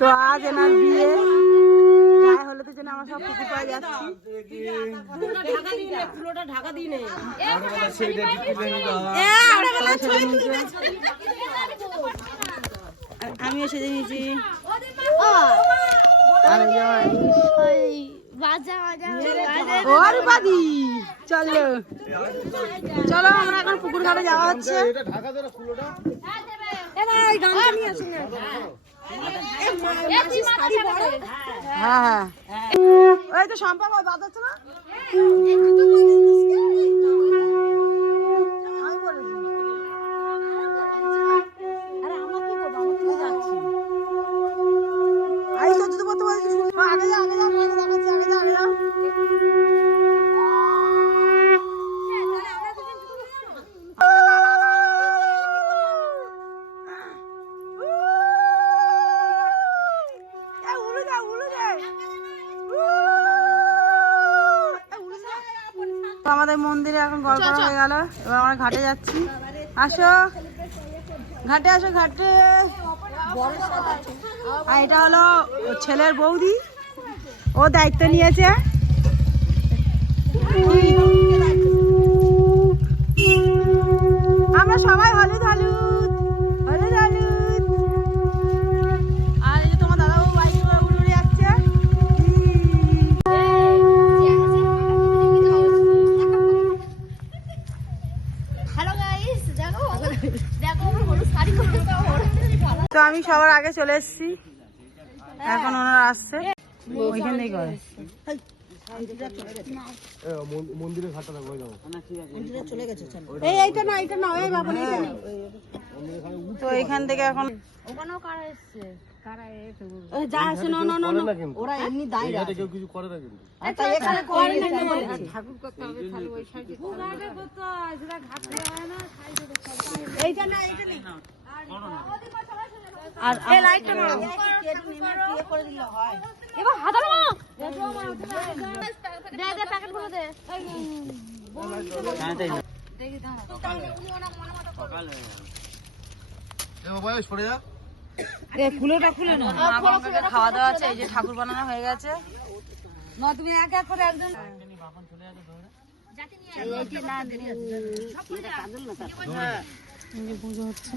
তো আজ এনার বিয়ে গায়ে হলুদের জন্য আমরা সব পুকুর পাড়ে যাচ্ছি। আমিও সেজে নিয়েছি। চলো চলো আমরা এখন পুকুর ঘাটে যাওয়া হচ্ছে। হ্যাঁ হ্যাঁ ওই তো সম্পর্ক বাজাচ্ছে না। আমাদের মন্দিরে এখন গল্প হয়ে গেল, এবার আমরা ঘাটে যাচ্ছি। আসো ঘাটে, আসো ঘাটে। আর এটা হলো ছেলের বৌদি, ও দায়িত্ব নিয়েছে। আমরা সবাই হলুদ হলুদ হলুদ হলুদ। আর এই যে তোমার দাদাবাবু বাইক করে উড়ে উড়ে যাচ্ছে। তো আমি সবার আগে চলে এসেছি, এখন ওনারা আসছে ওইখান থেকে করে। তো এইখান থেকে এখন খাওয়া দাওয়া আছে, এই যে ঠাকুর বানানো হয়ে গেছে। তুমি এক এক করে একজন পুজো হচ্ছে।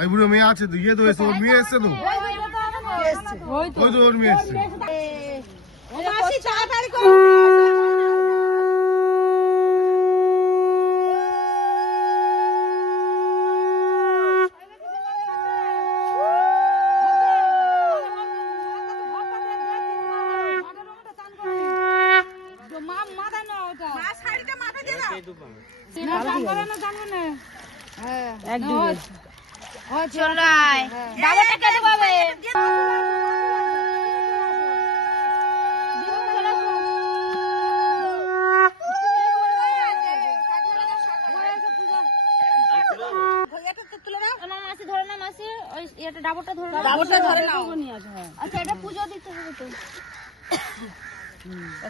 আইবুড়ো মেয়ে আছে তো, ইয়ে তো এসে ওর মেয়ে এসছে তো, ওই তো ওর মেয়ে এসছে।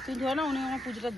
তুই ধরে না, উনি আমার পুজোটা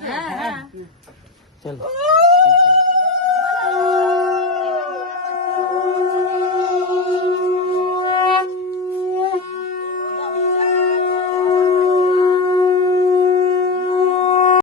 হ্যাঁ হ্যাঁ চলো